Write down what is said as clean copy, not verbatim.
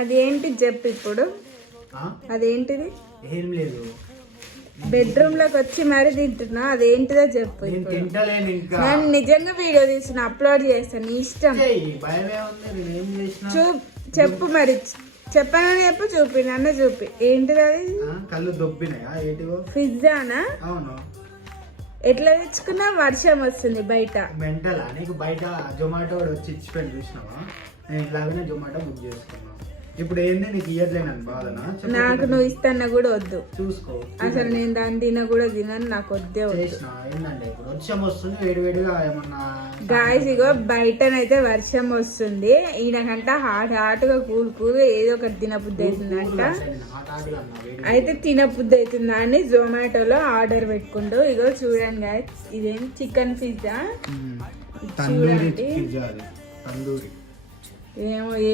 అదేంటి చెప్పు ఇప్పుడు. అదేంటిది? ఏం లేదు, బెడ్రూమ్ లోకి వచ్చి మరి తింటున్నా. అదేంటిదో చెప్పు. నేను నిజంగా వీడియో తీసిన అప్లోడ్ చేస్తాను, నీ ఇష్టం. చెప్పు మరి, చెప్పానని చెప్పు, చూపి నన్ను చూపి. ఏంటిది అది? కళ్ళు దొబ్బినాయా? పిజ్జానా? అవును. ఎట్లా తెచ్చుకున్నా? వర్షం వస్తుంది బయట. మెంటలా నీకు? బయట జొమాటో వచ్చి ఇచ్చిపోయి చూసినావా? నేను ఇలాగనే జొమాటో బుక్ చేసుకున్నా. ఇప్పుడు ఏంది నీకు ఇయ్యట్లేనని బాధనా? నాకు నువ్వు ఇస్తాన్నా కూడా వద్దు. చూసుకో, అసలు నేను దాన్ని తిన కూడా తినను, నాకు వద్దే వద్దు. ఏంటంటే ఇప్పుడు వర్షం వస్తుంది, వేడివేడిగా ఏమన్నా. గాయస్ ఇగో బయటనైతే వర్షం వస్తుంది. ఈయనకంట హాట్గా కూల్ ఏదో ఒకటి తినబుద్ధి అవుతుందంట. అయితే తినబుద్ధి అవుతుందా అని జొమాటోలో ఆర్డర్ పెట్టుకుంటూ ఇగో చూడండి గాయస్, ఇదేం చికెన్ పిజ్జా. చూడండి, ఏమో ఏ